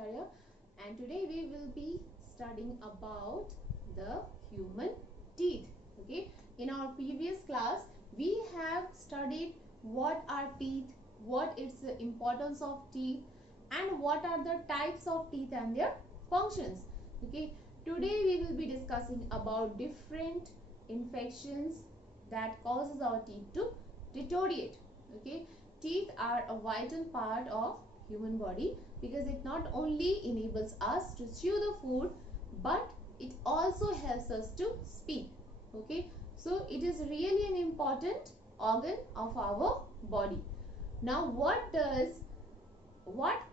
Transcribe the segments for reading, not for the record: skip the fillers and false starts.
Acharya, and today we will be studying about the human teeth. Okay, in our previous class we have studied what are teeth, what is the importance of teeth, and what are the types of teeth and their functions. Okay, today we will be discussing about different infections that causes our teeth to deteriorate. Okay, teeth are a vital part of human body because it not only enables us to chew the food, but it also helps us to speak. Okay, so it is really an important organ of our body. Now what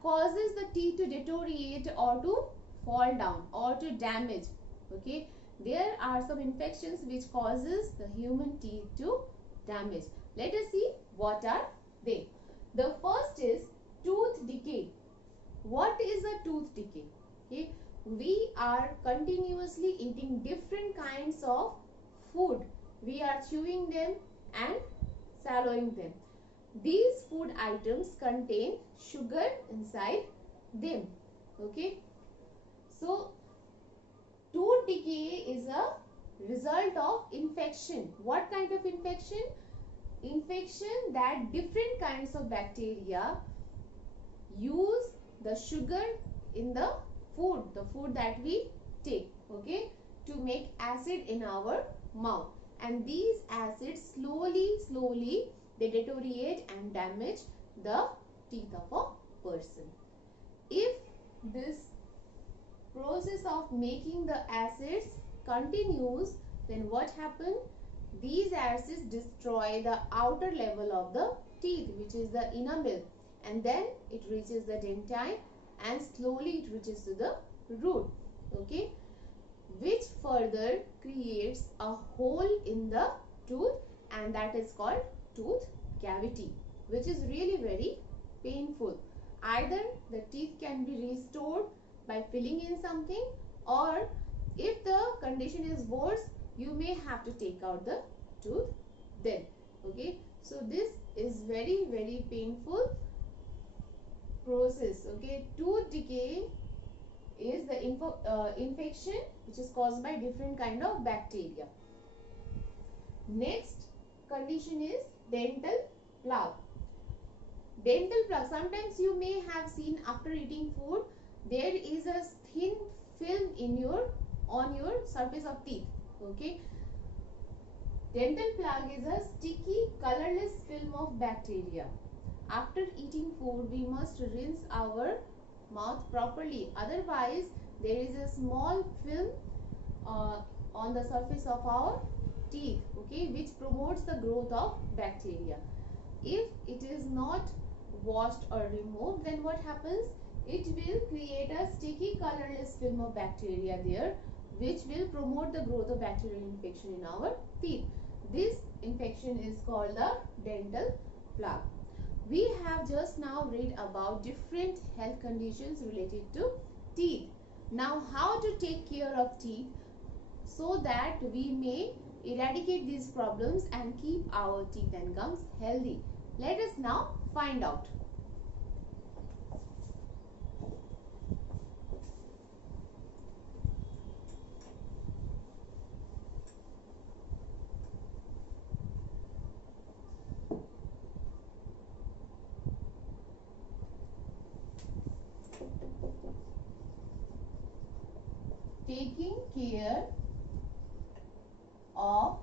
causes the teeth to deteriorate or to fall down or to damage? Okay, there are some infections which causes the human teeth to damage. Let us see what are they. The first is tooth decay. What is a tooth decay? Okay, we are continuously eating different kinds of food. We are chewing them and swallowing them. These food items contain sugar inside them. Okay, so tooth decay is a result of infection. What kind of infection? Infection that different kinds of bacteria use the sugar in the food that we take, okay, to make acid in our mouth, and these acids slowly they deteriorate and damage the teeth of a person. If this process of making the acids continues, then what happens? These acids destroy the outer level of the teeth, which is the enamel, and then it reaches the dentine and slowly it reaches to the root, okay, which further creates a hole in the tooth, and that is called tooth cavity, which is really very painful. Either the teeth can be restored by filling in something, or if the condition is worse, you may have to take out the tooth then. Okay, so this is very painful process. Okay, tooth decay is the infection which is caused by different kind of bacteria. Next condition is dental plaque. Dental plaque, sometimes you may have seen after eating food there is a thin film on your surface of teeth. Okay, dental plaque is a sticky colorless film of bacteria. After eating food we must rinse our mouth properly, otherwise there is a small film on the surface of our teeth, okay, which promotes the growth of bacteria. If it is not washed or removed, then what happens? It will create a sticky colorless film of bacteria there, which will promote the growth of bacterial infection in our teeth. This infection is called the dental plaque. We have just now read about different health conditions related to teeth. Now how to take care of teeth so that we may eradicate these problems and keep our teeth and gums healthy. Let us now find out. Taking care of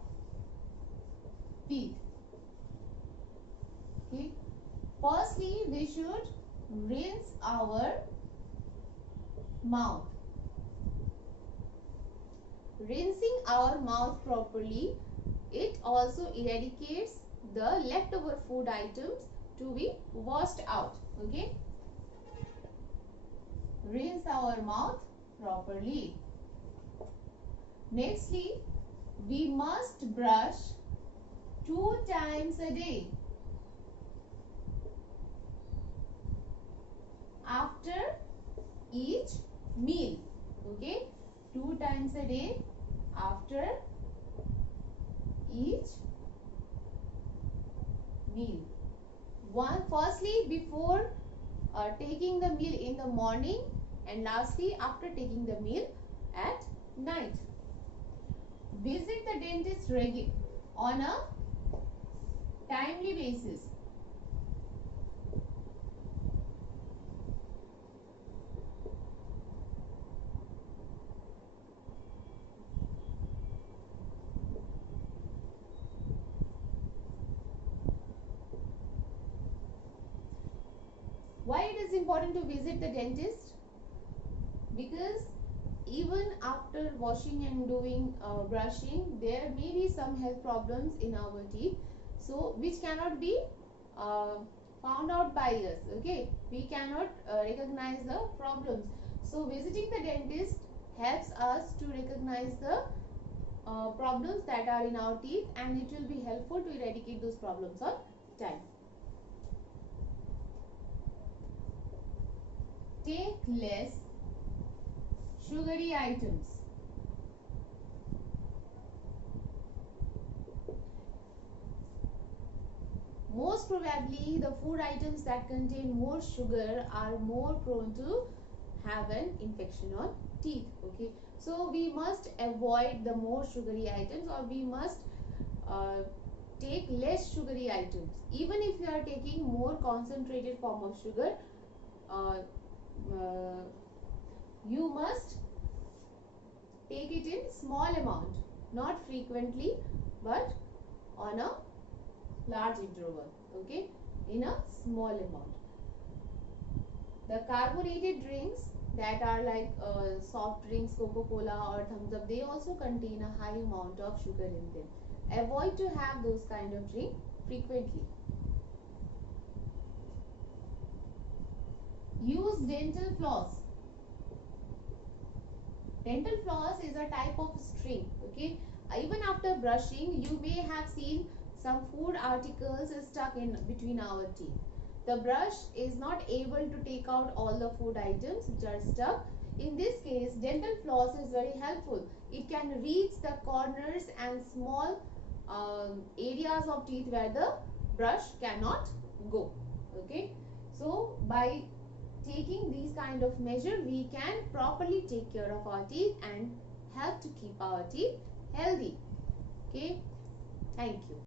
teeth. Okay. Firstly, we should rinse our mouth. Rinsing our mouth properly, it also eradicates the leftover food items to be washed out. Okay. Rinse our mouth properly. Nextly, we must brush 2 times a day. After each meal. Okay, 2 times a day after each meal. Firstly, before taking the meal in the morning, and lastly after taking the meal at night. Visit the dentist on a timely basis. Why it is important to visit the dentist? Because even after washing and doing brushing, there may be some health problems in our teeth, so which cannot be uh, found out by us. Okay, we cannot recognize the problems. So visiting the dentist helps us to recognize the problems that are in our teeth, and it will be helpful to eradicate those problems on time. Take less sugary items. Most probably the food items that contain more sugar are more prone to have an infection on teeth. Okay, so we must avoid the more sugary items, or we must uh, take less sugary items. Even if you are taking more concentrated form of sugar, uh, you must take it in small amount, not frequently but on a large interval. Okay, in a small amount. The carbonated drinks that are like soft drinks, Coca-Cola or Thumbs Up, they also contain a high amount of sugar in them. Avoid to have those kind of drink frequently. Use dental floss. Dental floss is a type of string. Okay, even after brushing, you may have seen some food articles stuck in between our teeth. The brush is not able to take out all the food items which are stuck. In this case, dental floss is very helpful. It can reach the corners and small areas of teeth where the brush cannot go. Okay, so by taking these kind of measure, we can properly take care of our teeth and help to keep our teeth healthy. Okay, thank you.